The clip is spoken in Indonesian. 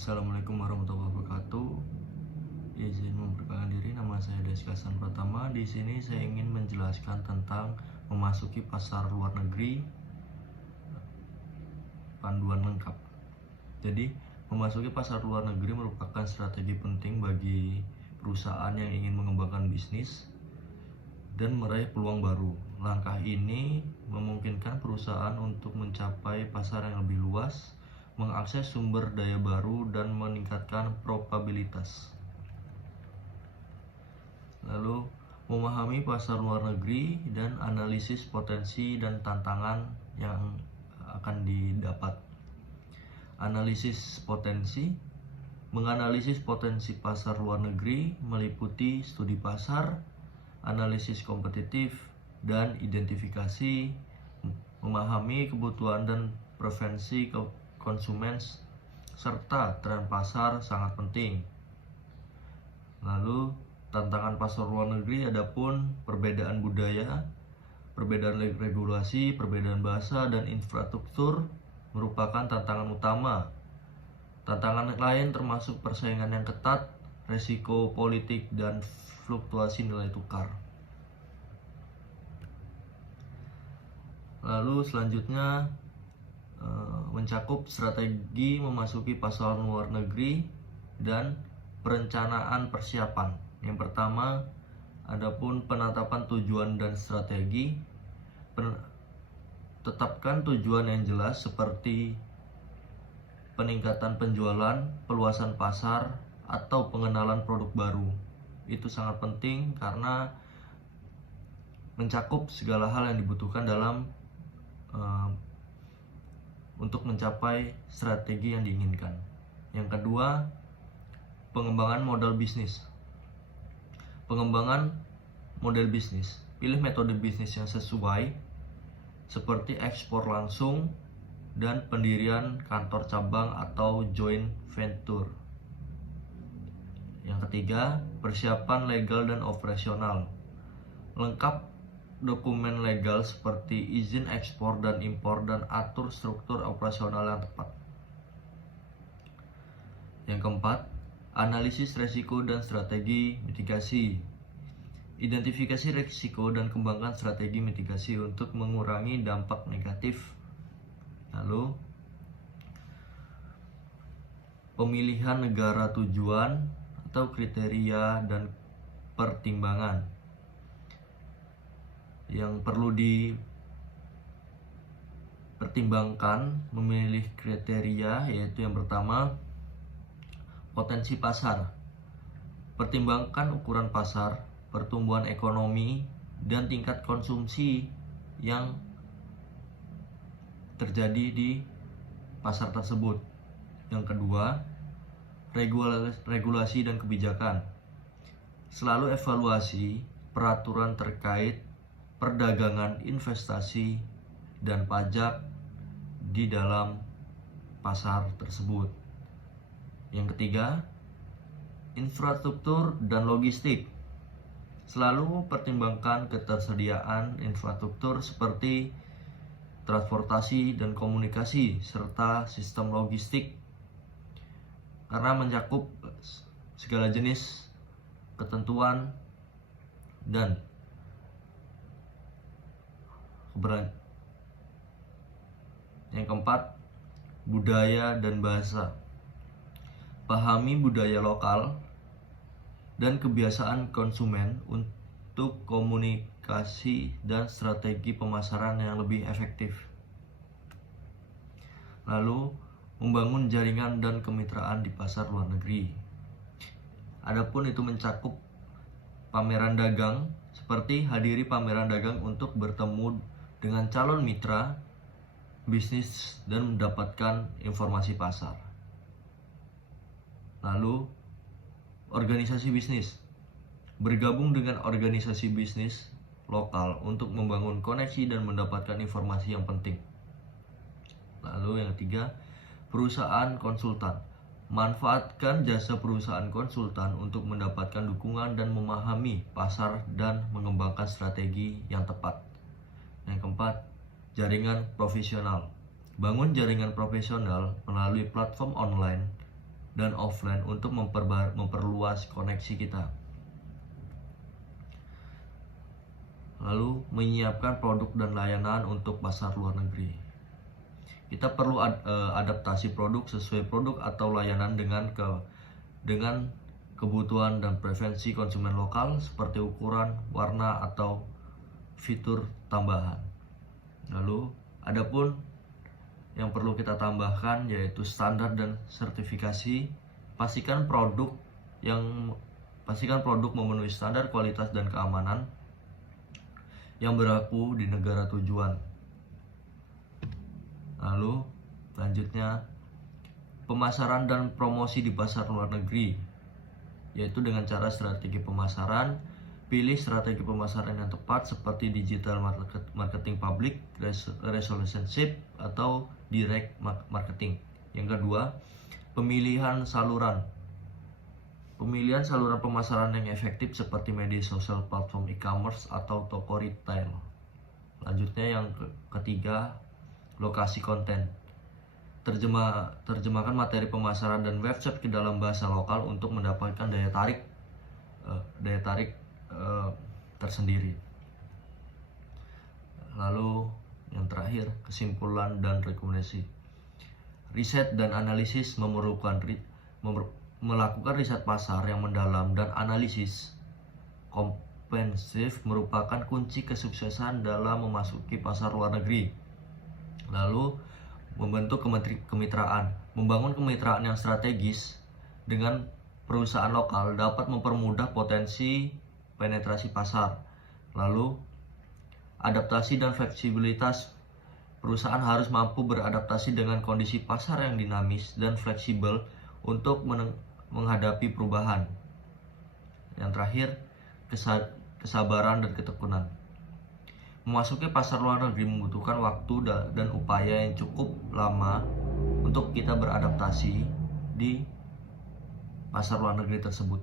Assalamualaikum warahmatullahi wabarakatuh. Izin memperkenalkan diri, nama saya Deska Hasan Pratama. Di sini saya ingin menjelaskan tentang memasuki pasar luar negeri, panduan lengkap. Jadi, memasuki pasar luar negeri merupakan strategi penting bagi perusahaan yang ingin mengembangkan bisnis dan meraih peluang baru. Langkah ini memungkinkan perusahaan untuk mencapai pasar yang lebih luas, mengakses sumber daya baru, dan meningkatkan probabilitas. Lalu, memahami pasar luar negeri dan analisis potensi dan tantangan yang akan didapat. Analisis potensi. Menganalisis potensi pasar luar negeri meliputi studi pasar, analisis kompetitif, dan identifikasi, memahami kebutuhan dan preferensi konsumen, serta tren pasar sangat penting. Lalu, tantangan pasar luar negeri adapun perbedaan budaya, perbedaan regulasi, perbedaan bahasa, dan infrastruktur merupakan tantangan utama. Tantangan lain termasuk persaingan yang ketat, resiko politik, dan fluktuasi nilai tukar. Lalu selanjutnya mencakup strategi memasuki pasar luar negeri dan perencanaan persiapan. Yang pertama, adapun penetapan tujuan dan strategi. Tetapkan tujuan yang jelas seperti peningkatan penjualan, peluasan pasar, atau pengenalan produk baru. Itu sangat penting karena mencakup segala hal yang dibutuhkan dalam untuk mencapai strategi yang diinginkan. Yang kedua, pengembangan modal bisnis. Pengembangan model bisnis. Pilih metode bisnis yang sesuai seperti ekspor langsung dan pendirian kantor cabang atau joint venture. Yang ketiga, persiapan legal dan operasional. Lengkap dokumen legal seperti izin ekspor dan impor dan atur struktur operasional yang tepat. Yang keempat, analisis resiko dan strategi mitigasi. Identifikasi risiko dan kembangkan strategi mitigasi untuk mengurangi dampak negatif. Lalu, pemilihan negara tujuan atau kriteria dan pertimbangan. Yang perlu dipertimbangkan memilih kriteria yaitu yang pertama, potensi pasar. Pertimbangkan ukuran pasar, pertumbuhan ekonomi, dan tingkat konsumsi yang terjadi di pasar tersebut. Yang kedua, regulasi dan kebijakan. Selalu evaluasi peraturan terkait perdagangan, investasi, dan pajak di dalam pasar tersebut. Yang ketiga, infrastruktur dan logistik. Selalu pertimbangkan ketersediaan infrastruktur seperti transportasi dan komunikasi serta sistem logistik karena mencakup segala jenis ketentuan dan keberanian. Yang keempat, budaya dan bahasa. Pahami budaya lokal dan kebiasaan konsumen untuk komunikasi dan strategi pemasaran yang lebih efektif. Lalu, membangun jaringan dan kemitraan di pasar luar negeri. Adapun itu mencakup pameran dagang, seperti hadiri pameran dagang untuk bertemu dengan calon mitra bisnis dan mendapatkan informasi pasar. Lalu, organisasi bisnis. Bergabung dengan organisasi bisnis lokal untuk membangun koneksi dan mendapatkan informasi yang penting. Lalu yang ketiga, perusahaan konsultan. Manfaatkan jasa perusahaan konsultan untuk mendapatkan dukungan dan memahami pasar dan mengembangkan strategi yang tepat. Yang keempat, jaringan profesional. Bangun jaringan profesional melalui platform online dan offline untuk memperluas koneksi kita. Lalu menyiapkan produk dan layanan untuk pasar luar negeri. Kita perlu adaptasi produk sesuai produk atau layanan dengan kebutuhan dan preferensi konsumen lokal seperti ukuran, warna, atau fitur tambahan. Lalu adapun yang perlu kita tambahkan yaitu standar dan sertifikasi. Pastikan produk memenuhi standar kualitas dan keamanan yang berlaku di negara tujuan. Lalu selanjutnya pemasaran dan promosi di pasar luar negeri, yaitu dengan cara strategi pemasaran. Pilih strategi pemasaran yang tepat seperti digital marketing, public relationship, atau direct marketing. Yang kedua, pemilihan saluran pemasaran yang efektif seperti media sosial, platform e-commerce, atau toko retail. Lanjutnya yang ketiga, lokasi konten. Terjemahkan materi pemasaran dan website ke dalam bahasa lokal untuk mendapatkan daya tarik tersendiri. Lalu yang terakhir, kesimpulan dan rekomendasi. Riset dan analisis melakukan riset pasar yang mendalam dan analisis komprehensif merupakan kunci kesuksesan dalam memasuki pasar luar negeri. Lalu membentuk kemitraan. Membangun kemitraan yang strategis dengan perusahaan lokal dapat mempermudah potensi penetrasi pasar. Lalu adaptasi dan fleksibilitas. Perusahaan harus mampu beradaptasi dengan kondisi pasar yang dinamis dan fleksibel untuk menghadapi perubahan. Yang terakhir, kesabaran dan ketekunan. Memasuki pasar luar negeri membutuhkan waktu dan upaya yang cukup lama untuk kita beradaptasi di pasar luar negeri tersebut.